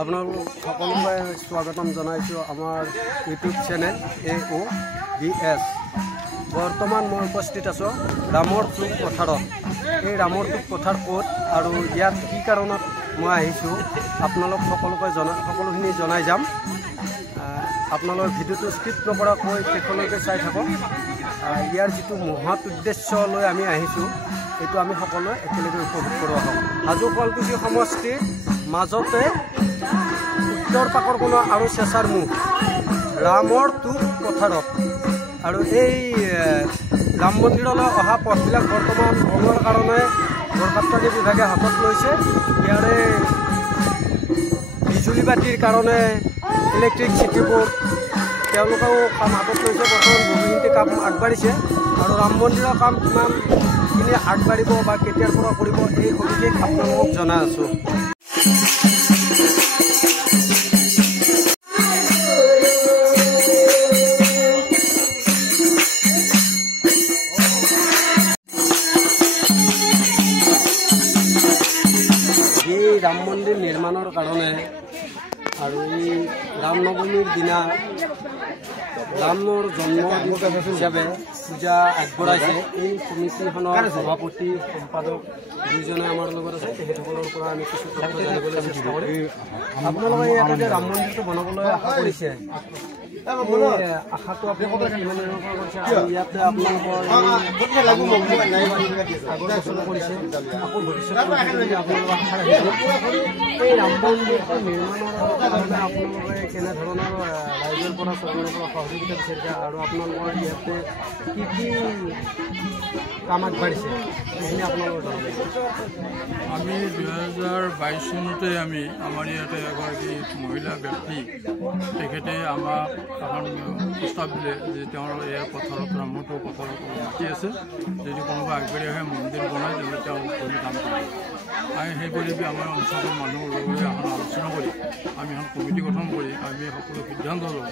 আপোনালোক সকলোকে স্বাগতম জনাইছোঁ আমাৰ ইউটিউব চেনেল AOBS। বৰ্তমান মই উপস্থিত আছোঁ ৰামৰ টুক পথাৰত। এই ৰামৰ টুক পথাৰ ক'ত আৰু ইয়াত কি কাৰণত মই আহিছোঁ আপোনালোক সকলোখিনি জনাই যাম। আপোনালোকৰ ভিডিঅ'টো স্কিপ নকৰাকৈ শেষলৈকে চাই থাকক। ইয়াৰ যিটো মহৎ উদ্দেশ্য লৈ আমি আহিছোঁ এইটো আমি সকলোৱে একেলগে উপভোগ কৰোঁ আহক। হাজো শুৱালকুছি সমষ্টিৰ মাজতে উত্তৰ পাকৰ কোণা আৰু চেঁচাৰ মুখ ৰামৰ টুক পথাৰত। আৰু এই ৰাম মন্দিৰলৈ অহা পথবিলাক বৰ্তমান বনোৱাৰ কাৰণে বৰপাত্ৰী বিভাগে হাতত লৈছে। ইয়াৰে বিজুলী বাতিৰ কাৰণে ইলেক্ট্ৰিক চিটিবোৰ তেওঁলোকেও কাম হাতত লৈছে। বৰ্তমান বহুখিনি কাম আগবাঢ়িছে আৰু ৰাম মন্দিৰৰ কাম কিমানখিনি আগবাঢ়িব বা কেতিয়াৰ পৰা কৰিব এই সবিশেষ আপোনালোকক জনাই আছোঁ। ৰাম মন্দিৰ নিৰ্মাণৰ কাৰণে আৰু এই ৰাম নৱমীৰ দিনা ৰামৰ জন্মদিন হিচাপে পূজা আগবঢ়াইছে এই কমিটিখনৰ সভাপতি সম্পাদক দুইজনে আমাৰ লগত আছে। তেখেতসকলৰ পৰা আমি কিছু তথ্য জানিবলৈ চেষ্টা কৰিম। আপোনালোকে ইয়াতে যে ৰাম মন্দিৰটো বনাবলৈ আশা কৰিছে, আশাটো আপোনালোকে কিমান দিনৰ পৰা কৰিছে আৰু ইয়াতে আপোনালোকৰ আগৰ বছৰ কৰিছে আকৌ ভৱিষ্যতে আপোনালোকে আশা ৰাখিছে এই ৰাম মন্দিৰটো নিৰ্মাণৰ কাৰণে আপোনালোকে কেনেধৰণৰ ৰাইজৰ পৰা চৰকাৰৰ পৰা সহযোগিতা বিচাৰিছে আৰু আপোনালোকৰ ইয়াতে কি কি কাম আগবাঢ়িছে সেইখিনি আপোনালোকৰ আমি 2022 চনতে আমি আমাৰ ইয়াতে এগৰাকী মহিলা ব্যক্তি তেখেতে আমাক এখন প্ৰস্তাৱ দিলে যে তেওঁৰ ইয়াৰ পথাৰত ৰামটো পথাৰত মাটি আছে, যদি কোনোবা আগবাঢ়ি আহে মন্দিৰ বনাই তেন্তে তেওঁ কৰি কাম কৰিব। আমি সেইবুলি আমাৰ অঞ্চলৰ মানুহ লৈ এখন আলোচনা কৰি আমি এখন কমিটি গঠন কৰি আমি সকলো সিদ্ধান্ত লওঁ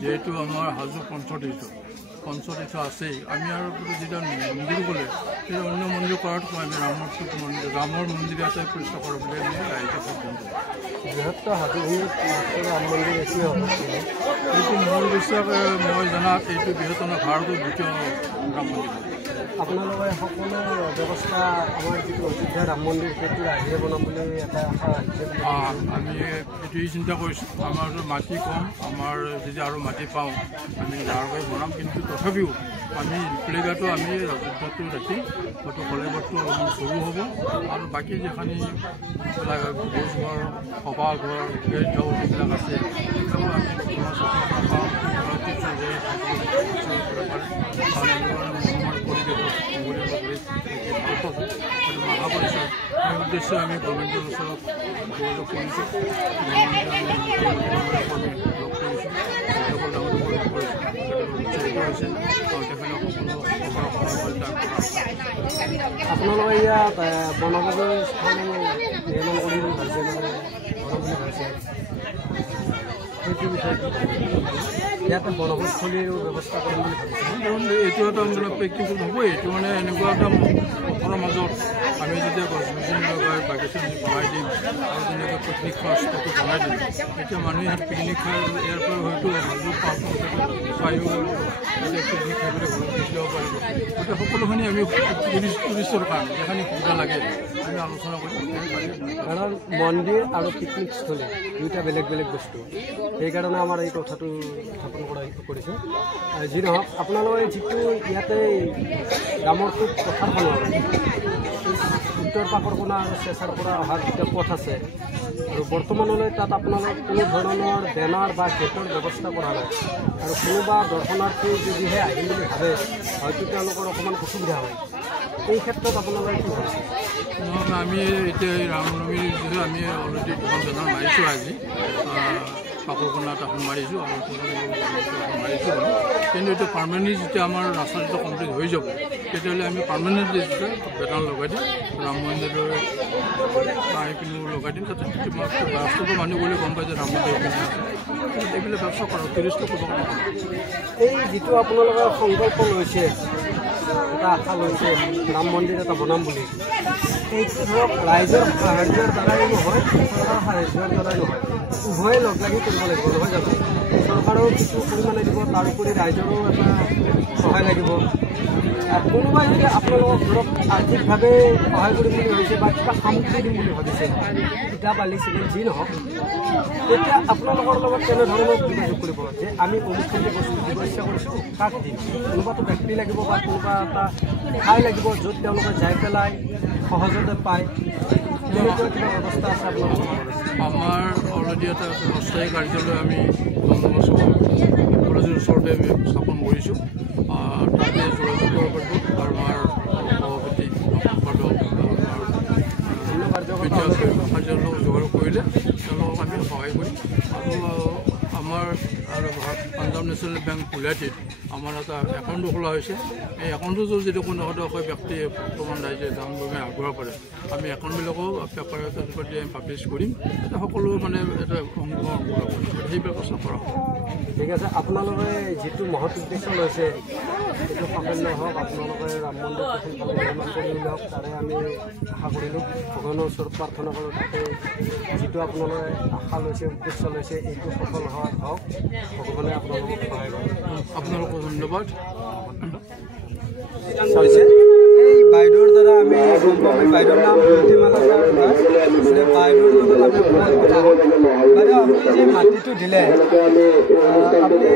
যিহেতু আমাৰ হাজো পঞ্চতীৰ্থ আছেই। আমি আৰু যেতিয়া মন্দিৰ গ'লে সেই অন্য মন্দিৰ কৰাতকৈ আমি ৰামৰ মন্দিৰ এটাই প্ৰতিষ্ঠা কৰোঁ বুলি আমি ৰাইজক সিদ্ধান্ত বৃহত্তৰ হাজোভূমিত ৰাম মন্দিৰ এইটোৱে হ'ব। এইটো মোৰ বিশ্বাস মই জনাত এইটো বৃহত্তৰ ভাৰতৰ দ্বিতীয় ৰাম মন্দিৰ। আপোনালোকে সকলো ব্যৱস্থা আমাৰ যিটো অযোধ্যা ৰাম মন্দিৰ সেইটো ৰাইজে বনাম বুলি এটা আশা ৰাখিছে। আমি এইটোৱেই চিন্তা কৰিছোঁ। আমাৰ মাটি কম, আমাৰ যদি আৰু মাটি পাওঁ আমি ডাঙৰকৈ বনাম, কিন্তু তথাপিও আমি প্লেগাটো আমি অযোধ্যাটো ৰাখি হয়তো কলেবৰটো অলপমান সৰু হ'ব আৰু বাকী যিখিনি ভোজঘৰ সভাঘৰ গেষ্ট হাউচ এইবিলাক আছে সেইবিলাকো আমি আশা কৰিছোঁ। সেই উদ্দেশ্যে আমি গভৰ্ণমেণ্টৰ ওচৰত যোগাযোগ কৰিছোঁ, আপোনালোকে ইয়াত বনভোজৰ স্থান নিৰ্মাণ কৰিম বুলি ভাবিছে মানে বনাম বুলি ভাবিছে সেইটো বিষয়ে ইয়াতে বনভোজস্থলীৰো ব্যৱস্থা কৰিম বুলি ভাবিছে। এইটো এটা মানে প্ৰেক্টিকেল হ'বই। এইটো মানে এনেকুৱা এটা পথৰৰ মাজত আমি যেতিয়া গছ গছনি লগাই বাগিচা বনাই দিম আৰু তেনেকৈ পিকনিক খৰচটো বনাই দিম, এতিয়া মানুহে ইয়াত পিকনিক খাই ইয়াৰ পৰা হয়তো হাজো পাৰ্ক চাইও পিকনিক খাই পেলাই ঘৰত গুচি যাব পাৰিব। গতিকে সকলোখিনি আমি টুৰিষ্টৰ কাৰণে যিখিনি সুবিধা লাগে আমি আলোচনা কৰিম। কাৰণ মন্দিৰ আৰু পিকনিকস্থলী দুয়োটা বেলেগ বেলেগ বস্তু, সেইকাৰণে আমাৰ এই কথাটো উত্থাপন কৰিছোঁ। যি নহওক আপোনালোকে যিটো ইয়াতে ৰামৰ টুক পথাৰখনৰ উত্তৰ পাকৰ কোণা আৰু চেঁচাৰ পৰা অহাৰ যিটো পথ আছে আৰু বৰ্তমানলৈ তাত আপোনালোক কোনো ধৰণৰ বেনাৰ বা গেটৰ ব্যৱস্থা কৰা নাই আৰু কোনোবা দৰ্শনাৰ্থী যদিহে আহিম বুলি ভাবে হয়তো তেওঁলোকৰ অকণমান অসুবিধা হয়। এই ক্ষেত্ৰত আপোনালোকে কি ভাবিছে? আমি এতিয়া এই ৰামনৱমীৰ যিহেতু আমি অলৰেডি দুখন বেনাৰ মাৰিছোঁ। আজি পাকৰকোণাত এখন মাৰিছোঁ আৰু মাৰিছোঁ, কিন্তু এইটো পাৰ্মানেণ্ট যেতিয়া আমাৰ ৰাস্তা যেতিয়া কমপ্লিট হৈ যাব তেতিয়াহ'লে আমি পাৰ্মানেণ্টলি যেতিয়া বেনাৰ লগাই দিম ৰাম মন্দিৰৰ এইখিনি লগাই দিম, যাতে ৰাস্তাটো মানুহ গ'লে গম পাই যে ৰাম মন্দিৰ এইখিনি আছে। এইবিলাক ব্যৱস্থা কৰক, টুৰিষ্টক ক'ব। এই যিটো আপোনালোকৰ সংকল্প লৈছে এটা আশা লৈছে ৰাম মন্দিৰ এটা বনাম বুলি। এইটো ধৰক ৰাইজৰ সাহায্যৰ দ্বাৰাই নহয়, চৰকাৰৰ সাহায্যৰ দ্বাৰাই নহয়, উভয়ে লগ লাগি কৰিব লাগিব, নহয় জানো? চৰকাৰেও কিছু পৰিমাণে দিব, তাৰোপৰি ৰাইজৰো এটা সহায় লাগিব। কোনোবাই যদি আপোনালোকক ধৰক আৰ্থিকভাৱে সহায় কৰিম বুলি ভাবিছে বা কিবা সামগ্ৰী দিম বুলি ভাবিছে, ইটা বালি চিমেণ্ট যি নহওক, তেতিয়া আপোনালোকৰ লগত তেনেধৰণৰ যোগাযোগ কৰিব যে আমি অমুকখিনি বস্তু দিব ইচ্ছা কৰিছোঁ, কাক দিম। কোনোবাটো ব্যক্তি লাগিব বা কোনোবা এটা ঠাই লাগিব য'ত তেওঁলোকে যাই পেলাই সহজতে পায়, তেনেকুৱা কিবা ব্যৱস্থা আছে আপোনালোকৰ? আমাৰ অলৰেডি এটা অস্থায়ী কাৰ্যালয় আমি কলেজৰ ওচৰতে আমি স্থাপন কৰিছোঁ। তাতে যোগাযোগ কৰিব পাৰিব আৰু আমাৰ সভাপতি কাৰ্যালয়ক যোগাযোগ কৰিলে তেওঁলোকক আমি সহায় কৰিম। আৰু আমাৰ আৰু পাঞ্জাৱ নেশ্যনেল বেংক গুৱাহাটীত আমাৰ এটা একাউণ্টো খোলা হৈছে। এই একাউণ্টটো যদি কোনো সদস্য ব্যক্তিয়ে বৰ্তমান ৰাইজে দান বৰঙণি আগবঢ়াব পাৰে, আমি একাউণ্টবিলাকো পেপাৰ এটা পাতি আমি পাব্লিছ কৰিম, যাতে সকলো মানে এটা অংশগ্ৰহণ কৰিব পাৰে, সেই ব্যৱস্থা কৰা হ'ব। ঠিক আছে, আপোনালোকে যিটো মহৎ উদ্দেশ্য লৈছে সেইটো সাফল্য হওক। আপোনালোকে ৰাম মন্দিৰটো সোনকালে নিৰ্মাণ কৰি উলিয়াওক, তাৰে আমি আশা কৰিলোঁ। ভগৱানৰ ওচৰত প্ৰাৰ্থনা কৰোঁ তাতে যিটো আপোনালোকে আশা লৈছে, উদ্দেশ্য লৈছে, এইটো সফল হওক। ভগৱানে আপোনালোকক সহায় কৰে। আপোনালোকক ধন্যবাদ। এই বাইদেউৰ দ্বাৰা আমি গম পাওঁ, বাইদেউৰ নাম জ্যোতিমালা দাস। বাইদেউৰ লগত আমি অকণমান কথা হ'ল। বাইদেউ, আপুনি যে মাটিটো দিলে, আপুনি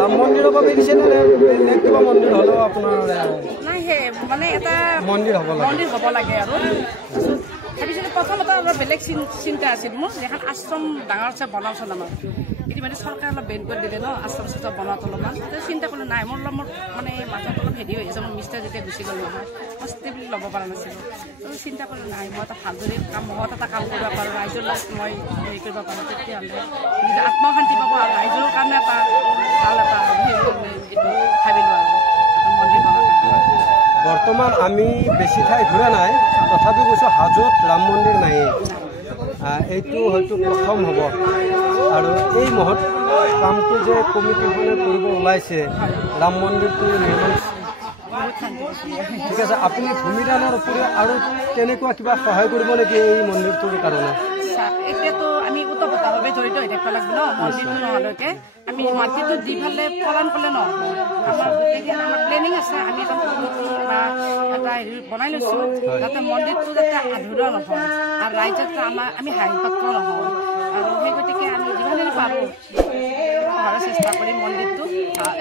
ৰাম মন্দিৰৰ বাবে দিছেনে বেলেগ কিবা মন্দিৰ হ'লেও আপোনাৰ নাই? সেই মানে এটা মন্দিৰ হ'ব লাগে আৰু ভাবিছিলোঁ প্ৰথমতে অলপ বেলেগ চিন্তা আছিল মোৰ, এখন আশ্ৰম ডাঙৰ চাই বনাওঁচোন আমাৰ। কিন্তু মানে চৰকাৰে অলপ বেন কৰি দিলে ন, আশ্ৰম চাশ্ৰম বনোৱাটো অলপমান চিন্তা কৰিলোঁ। নাই, মোৰ অলপ মানে মাথাত অলপ হেৰি হৈ আছে, মোৰ মিষ্টাৰ যেতিয়া গুচি গ'ল নহয়, মই ষ্টেবলি ল'ব পৰা নাছিলোঁ। চিন্তা কৰিলোঁ নাই, মই এটা ভালদৰে মহৎ এটা কাম কৰিব পাৰোঁ, ৰাইজৰ লগত মই হেৰি কৰিব পাৰোঁ, তেতিয়াহ'লে নিজৰ আত্মশান্তি পাব আৰু ৰাইজৰ কাৰণে এটা ভাল এটা ভাবিলোঁ আৰু এটা মন্দিৰ বনাৰ কাৰণে। বৰ্তমান আমি বেছি ঠাই ঘূৰা নাই, তথাপি কৈছোঁ হাজোত ৰাম মন্দিৰ নায়েই। এইটো হয়তো প্ৰথম হ'ব। আৰু এই মহৎ কামটো যে কমিটিখনে কৰিব ওলাইছে, ৰাম মন্দিৰটো নিৰ্মাণ, ঠিক আছে, আপুনি ভূমিদানৰ উপৰিও আৰু তেনেকুৱা কিবা সহায় কৰিব নেকি এই মন্দিৰটোৰ কাৰণে? এতিয়াতো আমি ওতঃপ্ৰোতভাৱে জড়িত হৈ থাকিব লাগিব ন, মন্দিৰটো নোহোৱালৈকে। আমি মাটিটো দি ফালে পলান কৰিলে নহ'ব। আমাৰ গোটেইখিনি আমাৰ প্লেনিং আছে, আমি এটা কমিটি বা এটা হেৰি বনাই লৈছোঁ, যাতে মন্দিৰটো যাতে আধৰুৱা নহয় আৰু ৰাইজত আমি হাঁহি পাত্ৰ নহয়। আৰু সেই গতিকে আমি যিমানখিনি পাৰোঁ সহায়ৰ চেষ্টা কৰিম। মন্দিৰটো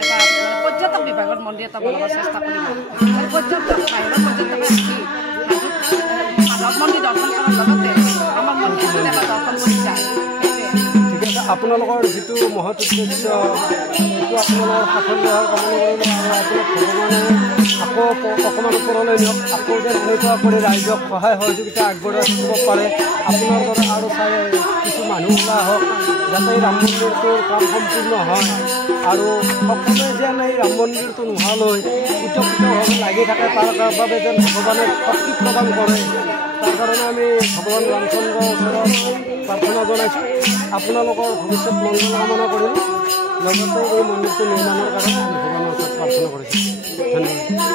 এটা মানে পৰ্যটক বিভাগৰ মন্দিৰ এটা বনাব চেষ্টা কৰিম। পৰ্যটক বাহিৰৰ পৰ্যটকে আহি মাধৱ মন্দিৰ দৰ্শন কৰাৰ লগতে আমাৰ মন্দিৰটো এটা দৰ্শন কৰি যায়। ঠিক আছে, আপোনালোকৰ যিটো মহৎ উদ্দেশ্য সেইটো আপোনালোকৰ সাফল্য কামনা কৰিলোঁ। আৰু আপোনাক ভগৱানে আকৌ অকণমান ওপৰলৈ নিয়ক, আকৌ যেন এনেকুৱা কৰি ৰাইজক সহায় সহযোগিতা আগবঢ়াই থাকিব পাৰে। আপোনাৰ দৰে আৰু চাই কিছু মানুহ ওলাই আহক, যাতে এই ৰাম মন্দিৰটোৰ কাম সম্পূৰ্ণ হয় আৰু সকলোৱে যেন এই ৰাম মন্দিৰটো নোহোৱালৈ উৎপীড়িতভাৱে লাগি থাকে, তাৰ বাবে যেন ভগৱানে শক্তি প্ৰদান কৰে। তাৰ কাৰণে আমি ভগৱান ৰামচন্দ্ৰৰ ওচৰত প্ৰাৰ্থনা জনাইছোঁ। আপোনালোকৰ ভৱিষ্যত মংগল কামনা কৰিলোঁ, লগতে এই মন্দিৰটো নিৰ্মাণৰ কাৰণে ভগৱানৰ ওচৰত প্ৰাৰ্থনা কৰিছোঁ। ধন্যবাদ।